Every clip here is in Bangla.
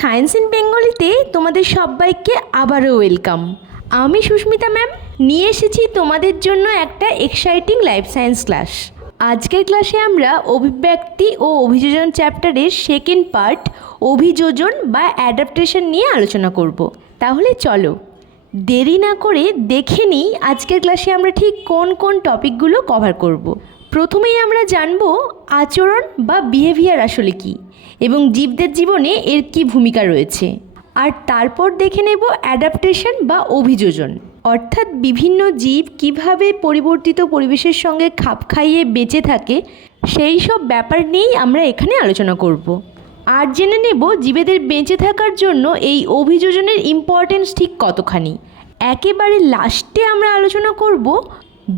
সায়েন্স ইন বেঙ্গলিতে তোমাদের সবাইকে আবারও ওয়েলকাম। আমি সুস্মিতা ম্যাম নিয়ে এসেছি তোমাদের জন্য একটা এক্সাইটিং লাইফ সায়েন্স ক্লাস। আজকের ক্লাসে আমরা অভিব্যক্তি ও অভিযোজন চ্যাপ্টারের সেকেন্ড পার্ট অভিযোজন বা অ্যাডাপ্টেশন নিয়ে আলোচনা করব। তাহলে চলো দেরি না করে দেখে নিই আজকের ক্লাসে আমরা ঠিক কোন কোন টপিকগুলো কভার করব। প্রথমেই আমরা জানব আচরণ বা বিহেভিয়ার আসলে কী এবং জীবদের জীবনে এর কী ভূমিকা রয়েছে। আর তারপর দেখে নেব অ্যাডাপ্টেশন বা অভিযোজন, অর্থাৎ বিভিন্ন জীব কিভাবে পরিবর্তিত পরিবেশের সঙ্গে খাপ খাইয়ে বেঁচে থাকে সেই সব ব্যাপার নিয়েই আমরা এখানে আলোচনা করব। আর জেনে নেব জীবেদের বেঁচে থাকার জন্য এই অভিযোজনের ইম্পর্টেন্স ঠিক কতখানি। একেবারে লাস্টে আমরা আলোচনা করব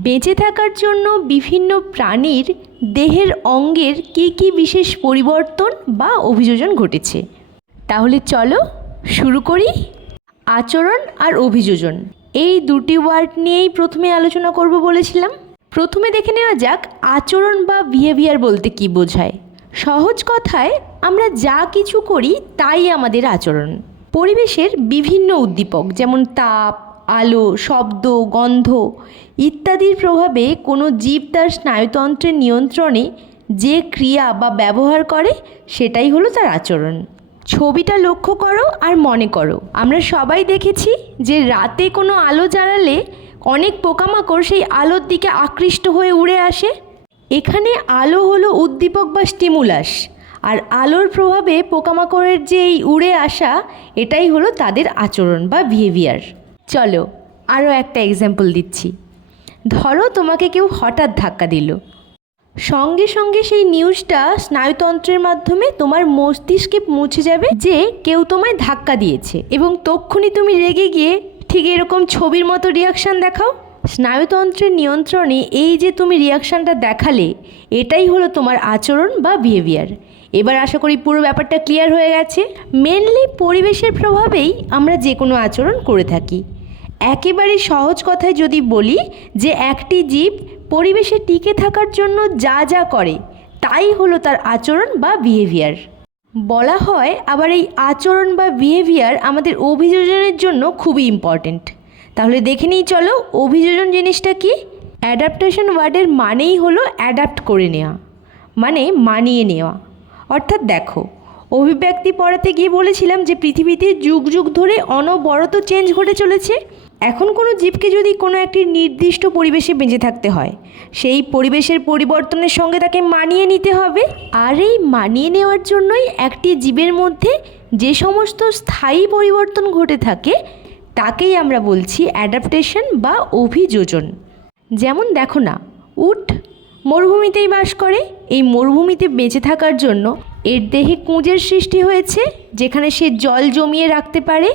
বেঁচে থাকার জন্য বিভিন্ন প্রাণীর দেহের অঙ্গের কী কী বিশেষ পরিবর্তন বা অভিযোজন ঘটেছে। তাহলে চলো শুরু করি। আচরণ আর অভিযোজন এই দুটি ওয়ার্ড নিয়েই প্রথমে আলোচনা করব বলেছিলাম। প্রথমে দেখে নেওয়া যাক আচরণ বা বিহেভিয়ার বলতে কী বোঝায়। সহজ কথায় আমরা যা কিছু করি তাই আমাদের আচরণ। পরিবেশের বিভিন্ন উদ্দীপক যেমন তাপ, আলো, শব্দ, গন্ধ ইত্যাদির প্রভাবে কোনো জীব তার স্নায়ুতন্ত্রের নিয়ন্ত্রণে যে ক্রিয়া বা ব্যবহার করে সেটাই হলো তার আচরণ। ছবিটা লক্ষ্য করো আর মনে করো, আমরা সবাই দেখেছি যে রাতে কোনো আলো জ্বালালে অনেক পোকামাকড় সেই আলোর দিকে আকৃষ্ট হয়ে উড়ে আসে। এখানে আলো হলো উদ্দীপক বা স্টিমুলাস, আর আলোর প্রভাবে পোকামাকড়ের যে এই উড়ে আসা এটাই হলো তাদের আচরণ বা বিহেভিয়ার। চলো আরও একটা এক্সাম্পল দিচ্ছি। ধরো তোমাকে কেউ হঠাৎ ধাক্কা দিল, সঙ্গে সঙ্গে সেই নিউজটা স্নায়ুতন্ত্রের মাধ্যমে তোমার মস্তিষ্কে পৌঁছে যাবে যে কেউ তোমায় ধাক্কা দিয়েছে, এবং তক্ষুনি তুমি রেগে গিয়ে ঠিক এরকম ছবির মতো রিয়াকশান দেখাও। স্নায়ুতন্ত্রের নিয়ন্ত্রণে এই যে তুমি রিয়াকশানটা দেখালে এটাই হলো তোমার আচরণ বা বিহেভিয়ার। এবার আশা করি পুরো ব্যাপারটা ক্লিয়ার হয়ে গেছে। মেনলি পরিবেশের প্রভাবেই আমরা যে কোনো আচরণ করে থাকি। একেবারে সহজ কথায় যদি বলি যে একটি জীব পরিবেশে টিকে থাকার জন্য যা যা করে তাই হলো তার আচরণ বা বিহেভিয়ার। বলা হয় আবার এই আচরণ বা বিহেভিয়ার আমাদের অভিযোজনের জন্য খুবই ইম্পর্ট্যান্ট। তাহলে দেখে নিই চলো অভিযোজন জিনিসটা কি। অ্যাডাপ্টেশন ওয়ার্ডের মানেই হলো অ্যাডাপ্ট করে নেওয়া, মানে মানিয়ে নেওয়া। অর্থাৎ দেখো, অভিব্যক্তি পড়াতে গিয়ে বলেছিলাম যে পৃথিবীতে যুগ যুগ ধরে অনবরত চেঞ্জ ঘটে চলেছে। এখন কোনো জীবকে যদি কোনো একটি নির্দিষ্ট পরিবেশে বেঁচে থাকতে হয়, সেই পরিবেশের পরিবর্তনের সঙ্গে তাকে মানিয়ে নিতে হবে। আর এই মানিয়ে নেওয়ার জন্যই একটি জীবের মধ্যে যে সমস্ত স্থায়ী পরিবর্তন ঘটে থাকে তাকেই আমরা বলছি অ্যাডাপ্টেশন বা অভিযোজন। যেমন দেখো না, উট মরুভূমিতেই বাস করে। এই মরুভূমিতে বেঁচে থাকার জন্য এর দেহে কুঁজের সৃষ্টি হয়েছে, যেখানে সে জল জমিয়ে রাখতে পারে,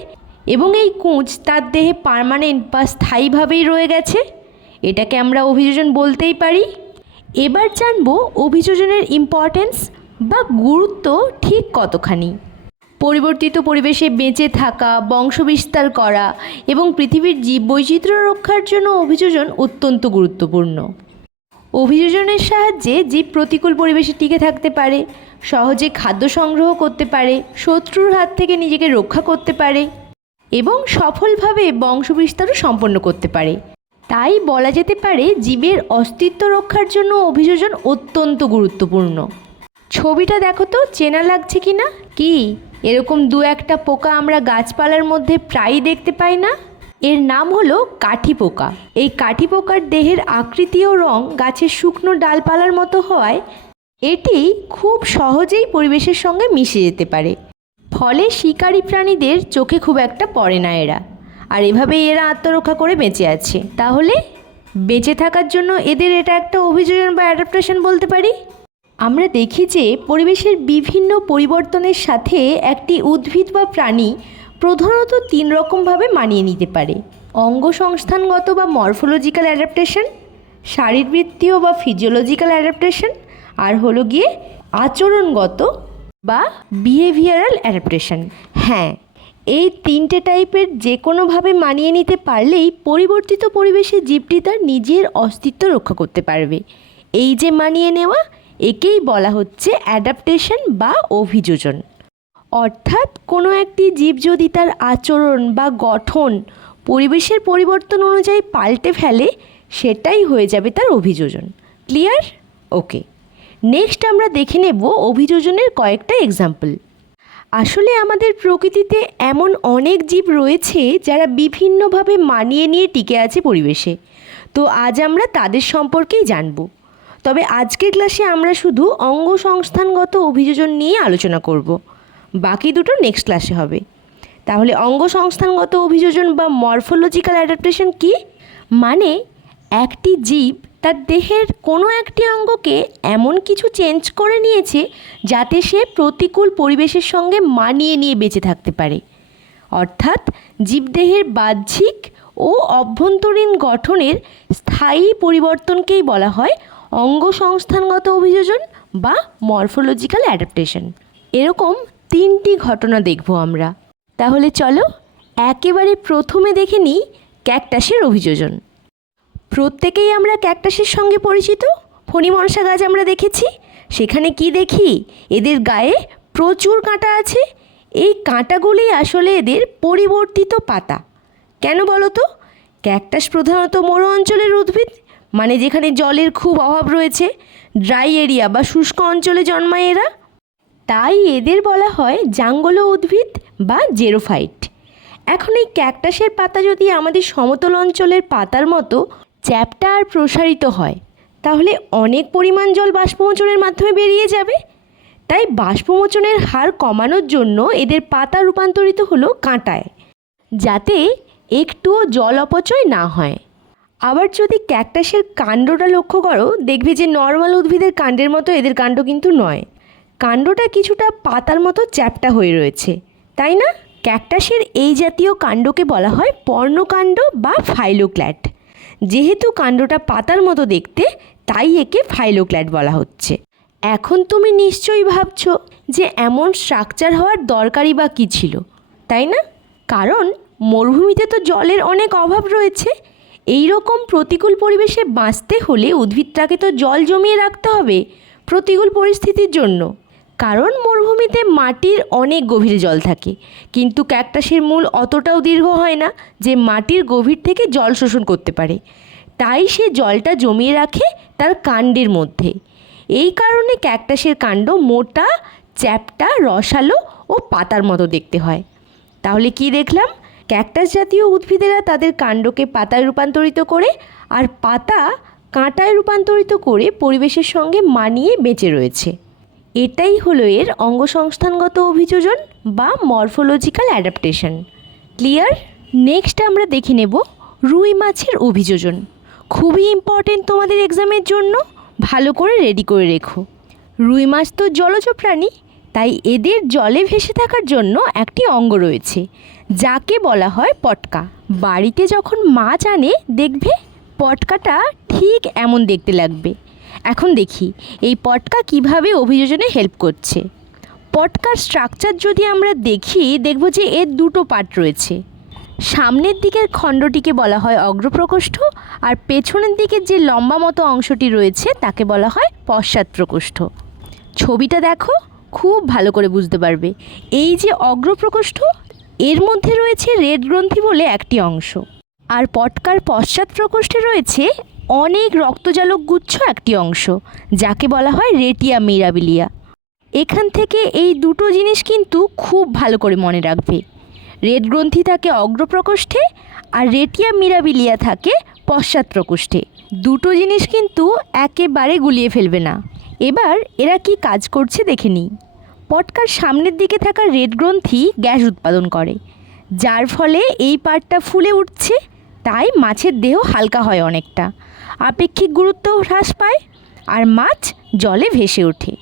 এবং এই কুঁজ তার দেহে পার্মানেন্ট বা স্থায়ীভাবেই রয়ে গেছে। এটাকে আমরা অভিযোজন বলতেই পারি। এবার জানবো অভিযোজনের ইম্পর্টেন্স বা গুরুত্ব ঠিক কতখানি। পরিবর্তিত পরিবেশে বেঁচে থাকা, বংশবিস্তার করা এবং পৃথিবীর জীববৈচিত্র্য রক্ষার জন্য অভিযোজন অত্যন্ত গুরুত্বপূর্ণ। অভিযোজনের সাহায্যে জীব প্রতিকূল পরিবেশে টিকে থাকতে পারে, সহজে খাদ্য সংগ্রহ করতে পারে, শত্রুর হাত থেকে নিজেকে রক্ষা করতে পারে এবং সফলভাবে বংশবিস্তারও সম্পন্ন করতে পারে। তাই বলা যেতে পারে জীবের অস্তিত্ব রক্ষার জন্য অভিযোজন অত্যন্ত গুরুত্বপূর্ণ। ছবিটা দেখো তো, চেনা লাগছে কি না? কি এরকম দু একটা পোকা আমরা গাছপালার মধ্যে প্রায়ই দেখতে পাই না? এর নাম হলো কাঠি পোকা। এই কাঠি পোকার দেহের আকৃতি ও রং গাছের শুকনো ডালপালার মতো হওয়ায় এটি খুব সহজেই পরিবেশের সঙ্গে মিশে যেতে পারে। ফলে শিকারী প্রাণীদের চোখে খুব একটা পড়ে না এরা, আর এভাবেই এরা আত্মরক্ষা করে বেঁচে আছে। তাহলে বেঁচে থাকার জন্য এদের এটা একটা অভিযোজন বা অ্যাডাপ্টেশন বলতে পারি। আমরা দেখি যে পরিবেশের বিভিন্ন পরিবর্তনের সাথে একটি উদ্ভিদ বা প্রাণী প্রধানত 3 রকমভাবে মানিয়ে নিতে পারে: অঙ্গসংস্থানগত বা মরফোলজিক্যাল অ্যাডাপ্টেশন, শারীরবৃত্তীয় বা ফিজিওলজিক্যাল অ্যাডাপ্টেশন, আর হলো গিয়ে আচরণগত বা বিহেভিয়ারাল অ্যাডাপ্টেশন। হ্যাঁ, এই 3টে টাইপের যে কোনোভাবে মানিয়ে নিতে পারলেই পরিবর্তিত পরিবেশে জীবটি তার নিজের অস্তিত্ব রক্ষা করতে পারবে। এই যে মানিয়ে নেওয়া, একেই বলা হচ্ছে অ্যাডাপ্টেশন বা অভিযোজন। অর্থাৎ কোনো একটি জীব যদি তার আচরণ বা গঠন পরিবেশের পরিবর্তন অনুযায়ী পাল্টে ফেলে, সেটাই হয়ে যাবে তার অভিযোজন। ক্লিয়ার? ওকে, নেক্সট আমরা দেখে নেব অভিযোজনের কয়েকটা এক্সাম্পল। আসলে আমাদের প্রকৃতিতে এমন অনেক জীব রয়েছে যারা বিভিন্নভাবে মানিয়ে নিয়ে টিকে আছে পরিবেশে। তো আজ আমরা তাদের সম্পর্কেই জানব। তবে আজকের ক্লাসে আমরা শুধু অঙ্গ সংস্থানগত অভিযোজন নিয়ে আলোচনা করব, বাকি দুটো নেক্সট ক্লাসে হবে। তাহলে অঙ্গ সংস্থানগত অভিযোজন বা মরফোলজিক্যাল অ্যাডাপ্টেশন কি? মানে একটি জীব তার দেহের কোনো একটি অঙ্গকে এমন কিছু চেঞ্জ করে নিয়েছে যাতে সে প্রতিকূল পরিবেশের সঙ্গে মানিয়ে নিয়ে বেঁচে থাকতে পারে। অর্থাৎ জীবদেহের বাহ্যিক ও অভ্যন্তরীণ গঠনের স্থায়ী পরিবর্তনকেই বলা হয় অঙ্গ সংস্থানগত অভিযোজন বা মরফোলজিক্যাল অ্যাডাপ্টেশন। এরকম 3টি ঘটনা দেখব আমরা। তাহলে চলো একেবারে প্রথমে দেখে নিই ক্যাকটাসের অভিযোজন। প্রত্যেকেই আমরা ক্যাকটাসের সঙ্গে পরিচিত। ফণিমনসা গাছ আমরা দেখেছি। সেখানে কি দেখি? এদের গায়ে প্রচুর কাঁটা আছে। এই কাঁটাগুলি আসলে এদের পরিবর্তিত পাতা। কেন বলো তো? ক্যাকটাস প্রধানত মরু অঞ্চলের উদ্ভিদ, মানে যেখানে জলের খুব অভাব রয়েছে, ড্রাই এরিয়া বা শুষ্ক অঞ্চলে জন্মায় এরা। তাই এদের বলা হয় জাঙ্গল উদ্ভিদ বা জেরোফাইট। এখন এই ক্যাকটাসের পাতা যদি আমাদের সমতল অঞ্চলের পাতার মতো চ্যাপ্টা আর প্রসারিত হয়, তাহলে অনেক পরিমাণ জল বাষ্পমোচনের মাধ্যমে বেরিয়ে যাবে। তাই বাষ্পমোচনের হার কমানোর জন্য এদের পাতা রূপান্তরিত হলো কাঁটায়, যাতে একটুও জল অপচয় না হয়। আবার যদি ক্যাকটাসের কাণ্ডটা লক্ষ্য করো, দেখবে যে নর্মাল উদ্ভিদের কাণ্ডের মতো এদের কাণ্ড কিন্তু নয়। কাণ্ডটা কিছুটা পাতার মতো চ্যাপ্টা হয়ে রয়েছে, তাই না? ক্যাকটাসের এই জাতীয় কাণ্ডকে বলা হয় পর্ণকাণ্ড বা ফাইলোক্ল্যাড। যেহেতু কাণ্ডটা পাতার মতো দেখতে, তাই একে ফাইলোক্ল্যাড বলা হচ্ছে। এখন তুমি নিশ্চয়ই ভাবছো যে এমন স্ট্রাকচার হওয়ার দরকারই বা কী ছিল, তাই না? কারণ মরুভূমিতে তো জলের অনেক অভাব রয়েছে। এই রকম প্রতিকূল পরিবেশে বাঁচতে হলে উদ্ভিদটাকে তো জল জমিয়ে রাখতে হবে প্রতিকূল পরিস্থিতির জন্য। কারণ মরুভূমিতে মাটির অনেক গভীরে জল থাকে, কিন্তু ক্যাকটাসের মূল অতটাও দীর্ঘ হয় না যে মাটির গভীর থেকে জল শোষণ করতে পারে। তাই সে জলটা জমিয়ে রাখে তার কাণ্ডের মধ্যে। এই কারণে ক্যাকটাসের কাণ্ড মোটা, চ্যাপ্টা, রসালো ও পাতার মতো দেখতে হয়। তাহলে কি দেখলাম? ক্যাকটাস জাতীয় উদ্ভিদেরা তাদের কাণ্ডকে পাতায় রূপান্তরিত করে আর পাতা কাঁটায় রূপান্তরিত করে পরিবেশের সঙ্গে মানিয়ে বেঁচে রয়েছে। এটাই হলো এর অঙ্গসংস্থানগত অভিযোজন বা মরফোলজিক্যাল অ্যাডাপ্টেশন। ক্লিয়ার? নেক্সট আমরা দেখে নেব রুই মাছের অভিযোজন। খুবই ইম্পর্টেন্ট তোমাদের এক্সামের জন্য, ভালো করে রেডি করে রেখো। রুই মাছ তো জলজ প্রাণী, তাই এদের জলে ভেসে থাকার জন্য একটি অঙ্গ রয়েছে যাকে বলা হয় পটকা। বাড়িতে যখন মাছ আনে দেখবে পটকাটা ঠিক এমন দেখতে লাগবে। এখন দেখি এই পটকা কিভাবে অভিযোজনে হেল্প করছে। পটকার স্ট্রাকচার যদি আমরা দেখি, দেখব যে এর দুটো পার্ট রয়েছে। সামনের দিকের খণ্ডটিকে বলা হয় অগ্রপ্রকোষ্ঠ, আর পেছনের দিকের যে লম্বা মতো অংশটি রয়েছে তাকে বলা হয় পশ্চাৎ প্রকোষ্ঠ। ছবিটা দেখো, খুব ভালো করে বুঝতে পারবে। এই যে অগ্রপ্রকোষ্ঠ, এর মধ্যে রয়েছে রেড গ্রন্থি বলে একটি অংশ, আর পটকার পশ্চাৎ প্রকোষ্ঠে রয়েছে অনেক রক্তজালক গুচ্ছ একটি অংশ যাকে বলা হয় রেটিয়া মিরাবিলিয়া। এখান থেকে এই দুটো জিনিস কিন্তু খুব ভালো করে মনে রাখবে। রেড গ্রন্থি থাকে অগ্রপ্রকোষ্ঠে আর রেটিয়া মিরাবিলিয়া থাকে পশ্চাৎ প্রকোষ্ঠে। দুটো জিনিস কিন্তু একেবারে গুলিয়ে ফেলবে না। এবার এরা কি কাজ করছে দেখে নিই। পটকার সামনের দিকে থাকা রেড গ্রন্থি গ্যাস উৎপাদন করে, যার ফলে এই পার্টটা ফুলে উঠছে। তাই মাছের দেহ হালকা হয় অনেকটা, আপেক্ষিক গুরুত্বও হ্রাস পায়, আর মাছ জলে ভেসে ওঠে।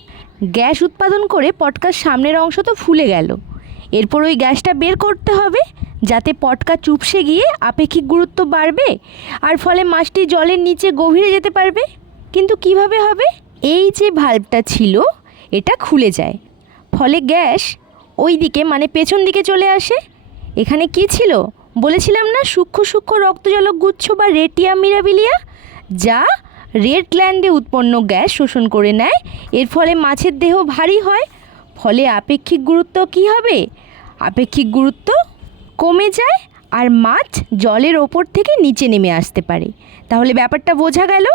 গ্যাস উৎপাদন করে পটকার সামনের অংশ তো ফুলে গেল, এরপর ওই গ্যাসটা বের করতে হবে যাতে পটকা চুপসে গিয়ে আপেক্ষিক গুরুত্ব বাড়বে, আর ফলে মাছটি জলের নিচে গভীরে যেতে পারবে। কিন্তু কিভাবে হবে? এই যে ভাল্বটা ছিল এটা খুলে যায়, ফলে গ্যাস ওই দিকে মানে পেছন দিকে চলে আসে। এখানে কি ছিল বলেছিলাম না, সূক্ষ্ম সূক্ষ্ম রক্তজলক গুচ্ছ বা রেটিয়া মিরাবিলিয়া, যা রেড গ্ল্যান্ডে উৎপন্ন গ্যাস শোষণ করে নেয়। এর ফলে মাছের দেহ ভারী হয়, ফলে আপেক্ষিক গুরুত্ব কী হবে? আপেক্ষিক গুরুত্ব কমে যায় আর মাছ জলের ওপর থেকে নিচে নেমে আসতে পারে। তাহলে ব্যাপারটা বোঝা গেল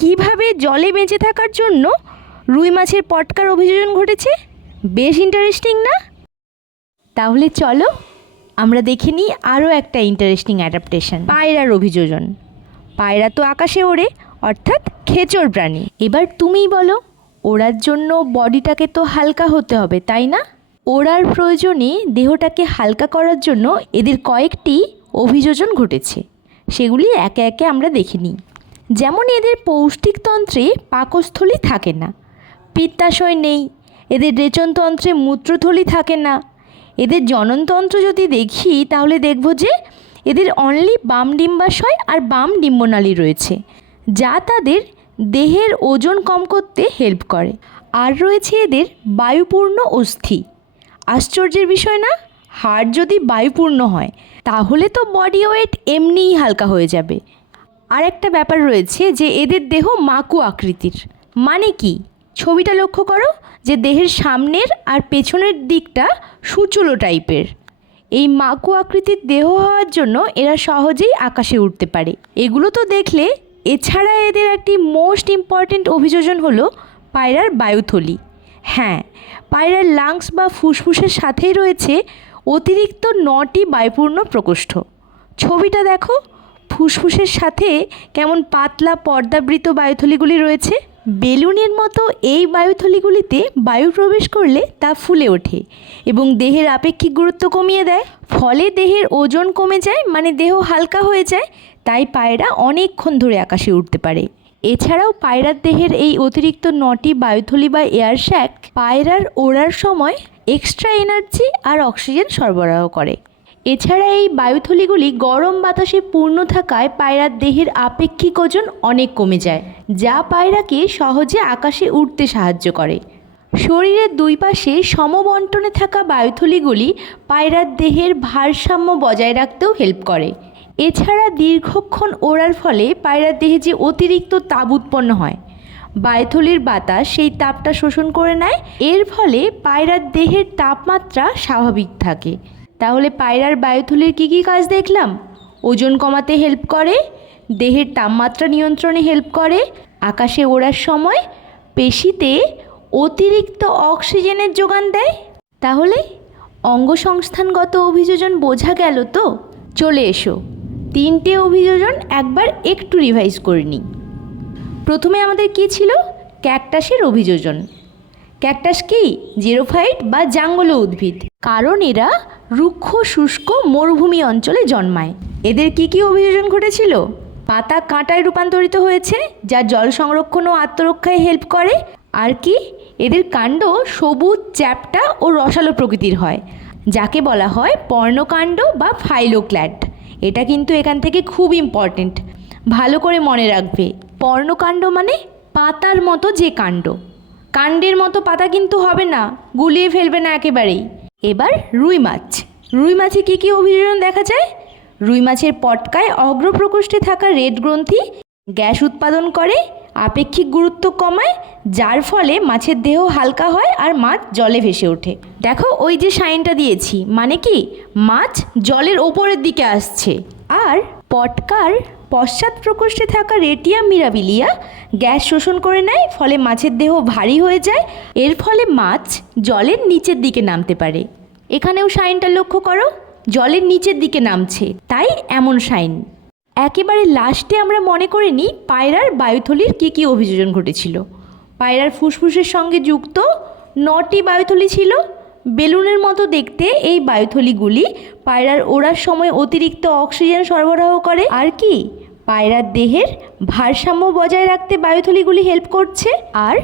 কিভাবে জলে বেঁচে থাকার জন্য রুই মাছের পটকার অভিযোজন ঘটেছে। বেশ ইন্টারেস্টিং না? তাহলে চলো আমরা দেখে নিই আরও একটা ইন্টারেস্টিং অ্যাডাপ্টেশন, পায়রার অভিযোজন। পায়রা তো আকাশে ওড়ে, অর্থাৎ খেচর প্রাণী। এবার তুমিই বলো, ওড়ার জন্য বডিটাকে তো হালকা হতে হবে, তাই না? ওড়ার প্রয়োজনে দেহটাকে হালকা করার জন্য এদের কয়েকটি অভিযোজন ঘটেছে। সেগুলি একে একে আমরা দেখে নিই। যেমন এদের পৌষ্টিকতন্ত্রে পাকস্থলী থাকে না, পিত্তাশয় নেই, এদের রেচনতন্ত্রে মূত্রথলি থাকে না। এদের জননতন্ত্র যদি দেখি তাহলে দেখব যে এদের অনলি বাম ডিম্বাশয় আর বাম ডিম্বনালী রয়েছে, যা তাদের দেহের ওজন কম করতে হেল্প করে। আর রয়েছে এদের বায়ুপূর্ণ অস্থি। আশ্চর্যের বিষয় না? হাড় যদি বায়ুপূর্ণ হয় তাহলে তো বডি ওয়েট এমনিই হালকা হয়ে যাবে। আর একটা ব্যাপার রয়েছে যে এদের দেহ মাকু আকৃতির। মানে কি? ছবিটা লক্ষ্য করো যে দেহের সামনের আর পেছনের দিকটা সূচলো টাইপের। এই মাকু আকৃতির দেহ হওয়ার জন্য এরা সহজেই আকাশে উঠতে পারে। এগুলো তো দেখলে। এছাড়া এদের একটি মোস্ট ইম্পর্ট্যান্ট অভিযোজন হলো পায়রার বায়ুথলি। হ্যাঁ, পায়রার লাংস বা ফুসফুসের সাথেই রয়েছে অতিরিক্ত 9টি বায়ুপূর্ণ প্রকোষ্ঠ। ছবিটা দেখো, ফুসফুসের সাথে কেমন পাতলা পর্দাবৃত বায়ুথলিগুলি রয়েছে। বেলুনের মতো এই বায়ুথলিগুলিতে বায়ু প্রবেশ করলে তা ফুলে ওঠে এবং দেহের আপেক্ষিক গুরুত্ব কমিয়ে দেয়। ফলে দেহের ওজন কমে যায়, মানে দেহ হালকা হয়ে যায়। তাই পায়রা অনেকক্ষণ ধরে আকাশে উঠতে পারে। এছাড়াও পায়রার দেহের এই অতিরিক্ত 9টি বায়ুথলি বা এয়ার শ্যাক পায়রার ওড়ার সময় এক্সট্রা এনার্জি আর অক্সিজেন সরবরাহ করে। এছাড়া এই বায়ুথলিগুলি গরম বাতাসে পূর্ণ থাকায় পায়রার দেহের আপেক্ষিক ওজন অনেক কমে যায়, যা পায়রাকে সহজে আকাশে উঠতে সাহায্য করে। শরীরের দুই পাশে সমবন্টনে থাকা বায়ুথলিগুলি পায়রার দেহের ভারসাম্য বজায় রাখতেও হেল্প করে। এছাড়া দীর্ঘক্ষণ ওড়ার ফলে পায়রার দেহে যে অতিরিক্ত তাপ উৎপন্ন হয়, বায়ুথলির বাতাস সেই তাপটা শোষণ করে নেয়। এর ফলে পায়রার দেহের তাপমাত্রা স্বাভাবিক থাকে। তাহলে পায়রার বায়ুথলির কী কী কাজ দেখলাম? ওজন কমাতে হেল্প করে, দেহের তাপমাত্রা নিয়ন্ত্রণে হেল্প করে, আকাশে ওড়ার সময় পেশিতে অতিরিক্ত অক্সিজেনের যোগান দেয়। তাহলে অঙ্গসংস্থানগত অভিযোজন বোঝা গেল তো? চলে এসো 3টে অভিযোজন একবার একটু রিভাইজ করে নিই। প্রথমে আমাদের কি ছিল? ক্যাকটাসের অভিযোজন। ক্যাকটাস কি? জেরোফাইট বা জাঙ্গল উদ্ভিদ, কারণ এরা রুক্ষ শুষ্ক মরুভূমি অঞ্চলে জন্মায়। এদের কি কি অভিযোজন ঘটেছিল? পাতা কাঁটায় রূপান্তরিত হয়েছে, যা জল সংরক্ষণ ও আত্মরক্ষায় হেল্প করে। আর কি? এদের কাণ্ড সবুজ, চ্যাপ্টা ও রসালো প্রকৃতির হয়, যাকে বলা হয় পর্ণকাণ্ড বা ফাইলোক্ল্যাড। এটা কিন্তু এখান থেকে খুব ইম্পর্টেন্ট, ভালো করে মনে রাখবে। পর্ণকাণ্ড মানে পাতার মতো যে কাণ্ড, কাণ্ডের মতো পাতা কিন্তু হবে না, গুলিয়ে ফেলবে না একেবারেই। এবার রুই মাছ। রুই মাছে কী কী অভিযোজন দেখা যায়? রুই মাছের পটকায় অগ্রপ্রকোষ্ঠে থাকা রেড গ্রন্থি গ্যাস উৎপাদন করে, আপেক্ষিক গুরুত্ব কমায়, যার ফলে মাছের দেহ হালকা হয় আর মাছ জলে ভেসে ওঠে। দেখো ওই যে সাইনটা দিয়েছি, মানে কি? মাছ জলের ওপরের দিকে আসছে। আর পটকার পশ্চাৎ প্রকোষ্ঠে থাকা রেটিয়াম মিরাবিলিয়া গ্যাস শোষণ করে নেয়, ফলে মাছের দেহ ভারী হয়ে যায়। এর ফলে মাছ জলের নিচের দিকে নামতে পারে। এখানেও সাইনটা লক্ষ্য করো, জলের নিচের দিকে নামছে, তাই এমন সাইন। একেবারে লাস্টে আমরা মনে করে নিই পায়রার বায়ুথলির কী কী অভিযোজন ঘটেছিল। পায়রার ফুসফুসের সঙ্গে যুক্ত 9টি বায়ুথলি ছিল। বেলুনের মতো দেখতে এই বায়ুথলিগুলি পায়রার ওড়ার সময় অতিরিক্ত অক্সিজেন সরবরাহ করে। আর কি? পায়রার দেহের ভারসাম্য বজায় রাখতে বায়ুথলিগুলি হেল্প করছে। আর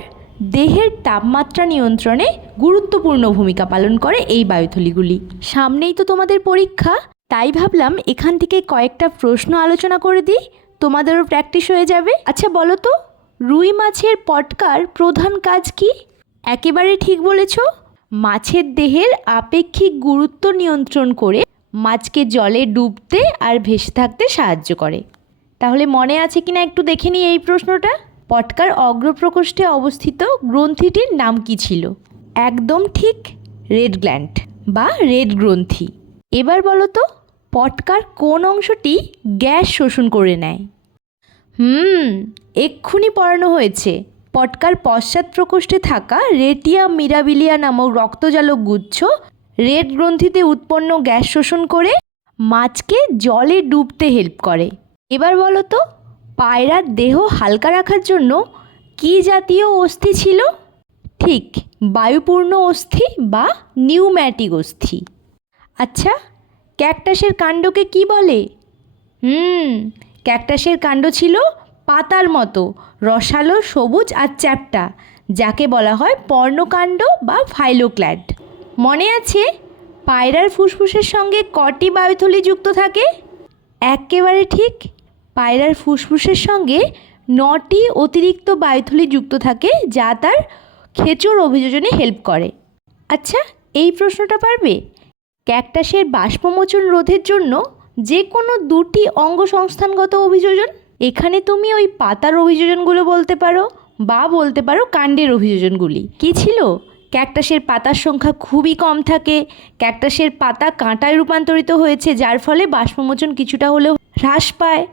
দেহের তাপমাত্রা নিয়ন্ত্রণে গুরুত্বপূর্ণ ভূমিকা পালন করে এই বায়ুথলিগুলি। সামনেই তো তোমাদের পরীক্ষা, তাই ভাবলাম এখান থেকে কয়েকটা প্রশ্ন আলোচনা করে দিই, তোমাদেরও প্র্যাকটিস হয়ে যাবে। আচ্ছা বলো তো, রুই মাছের পটকার প্রধান কাজ কি? একেবারে ঠিক বলেছ, মাছের দেহের আপেক্ষিক গুরুত্ব নিয়ন্ত্রণ করে মাছকে জলে ডুবতে আর ভেসে থাকতে সাহায্য করে। তাহলে মনে আছে কিনা একটু দেখে নিই এই প্রশ্নটা। পটকার অগ্রপ্রকোষ্ঠে অবস্থিত গ্রন্থিটির নাম কি ছিল? একদম ঠিক, রেড গ্ল্যান্ড বা রেড গ্রন্থি। এবার বলো তো, পটকার কোন অংশটি গ্যাস শোষণ করে নেয়? এক্ষুনি পড়ানো হয়েছে। পটকার পশ্চাৎ প্রকোষ্ঠে থাকা রেটিয়া মিরাবিলিয়া নামক রক্তজালক গুচ্ছ রেড গ্রন্থিতে উৎপন্ন গ্যাস শোষণ করে মাছকে জলে ডুবতে হেল্প করে। এবার বলো তো, পায়রার দেহ হালকা রাখার জন্য কী জাতীয় অস্থি ছিল? ঠিক, বায়ুপূর্ণ অস্থি বা নিউম্যাটিক অস্থি। আচ্ছা, ক্যাকটাসের কাণ্ডকে কি বলে? ক্যাকটাসের কাণ্ড ছিল পাতার মতো রসালো, সবুজ আর চ্যাপ্টা, যাকে বলা হয় পর্ণকাণ্ড বা ফাইলোক্ল্যাড। মনে আছে পায়রার ফুসফুসের সঙ্গে কটি বায়ুথলি যুক্ত থাকে? একেবারে ঠিক, পায়রার ফুসফুসের সঙ্গে 9টি অতিরিক্ত বায়ুথলি যুক্ত থাকে, যা তার খেচর অভিযোজনে হেল্প করে। আচ্ছা, এই প্রশ্নটা পারবে? ক্যাকটাসের বাষ্পমোচন রোধের জন্য যে কোনো 2টি অঙ্গ সংস্থানগত অভিযোজন। এখানে তুমি ওই পাতার অভিযোজনগুলো বলতে পারো বা বলতে পারো কাণ্ডের অভিযোজনগুলি। কী ছিল? ক্যাকটাসের পাতার সংখ্যা খুবই কম থাকে, ক্যাকটাসের পাতা কাঁটায় রূপান্তরিত হয়েছে, যার ফলে বাষ্পমোচন কিছুটা হলেও হ্রাস পায়।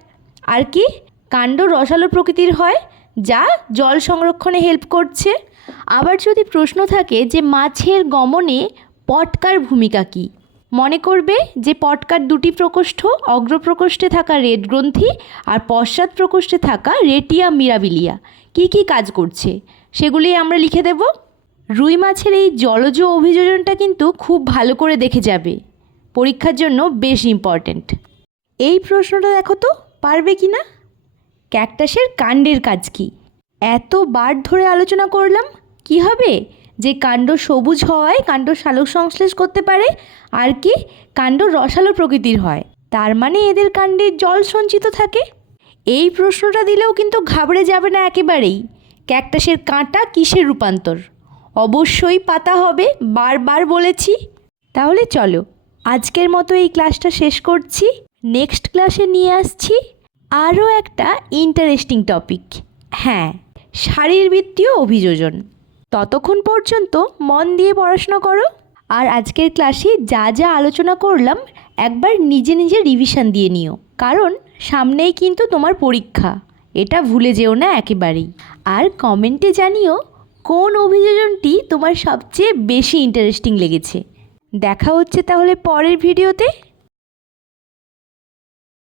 আর কি? কাণ্ড রসালো প্রকৃতির হয়, যা জল সংরক্ষণে হেল্প করছে। আবার যদি প্রশ্ন থাকে যে মাছের গমনে পটকার ভূমিকা কী, মনে করবে যে পটকার 2টি প্রকোষ্ঠ, অগ্রপ্রকোষ্ঠে থাকা রেড গ্রন্থি আর পশ্চাৎ প্রকোষ্ঠে থাকা রেটিয়া মিরাবিলিয়া কী কী কাজ করছে সেগুলি আমরা লিখে দেব। রুই মাছের এই জলজ অভিযোজনটা কিন্তু খুব ভালো করে দেখে যাবে, পরীক্ষার জন্য বেশ ইম্পর্ট্যান্ট। এই প্রশ্নটা দেখো তো পারবে কি না। ক্যাকটাসের কাণ্ডের কাজ কী? এতবার ধরে আলোচনা করলাম কি হবে, যে কাণ্ড সবুজ হওয়ায় কাণ্ড সালোক সংশ্লেষ করতে পারে, আর কি কাণ্ড রসালো প্রকৃতির হয়, তার মানে এদের কাণ্ডে জল সঞ্চিত থাকে। এই প্রশ্নটা দিলেও কিন্তু ঘাবড়ে যাবে না একেবারেই। ক্যাকটাসের কাঁটা কিসের রূপান্তর? অবশ্যই পাতা হবে, বারবার বলেছি। তাহলে চলো আজকের মতো এই ক্লাসটা শেষ করছি। নেক্সট ক্লাসে নিয়ে আসছি আরও একটা ইন্টারেস্টিং টপিক, হ্যাঁ, শারীরবৃত্তীয় অভিযোজন। ততক্ষণ পর্যন্ত মন দিয়ে পড়াশোনা করো। আর আজকের ক্লাসে যা যা আলোচনা করলাম একবার নিজে নিজে রিভিশন দিয়ে নিও, কারণ সামনেই কিন্তু তোমার পরীক্ষা, এটা ভুলে যেও না একেবারেই। আর কমেন্টে জানিও কোন অভিযোজনটি তোমার সবচেয়ে বেশি ইন্টারেস্টিং লেগেছে। দেখা হচ্ছে তাহলে পরের ভিডিওতে।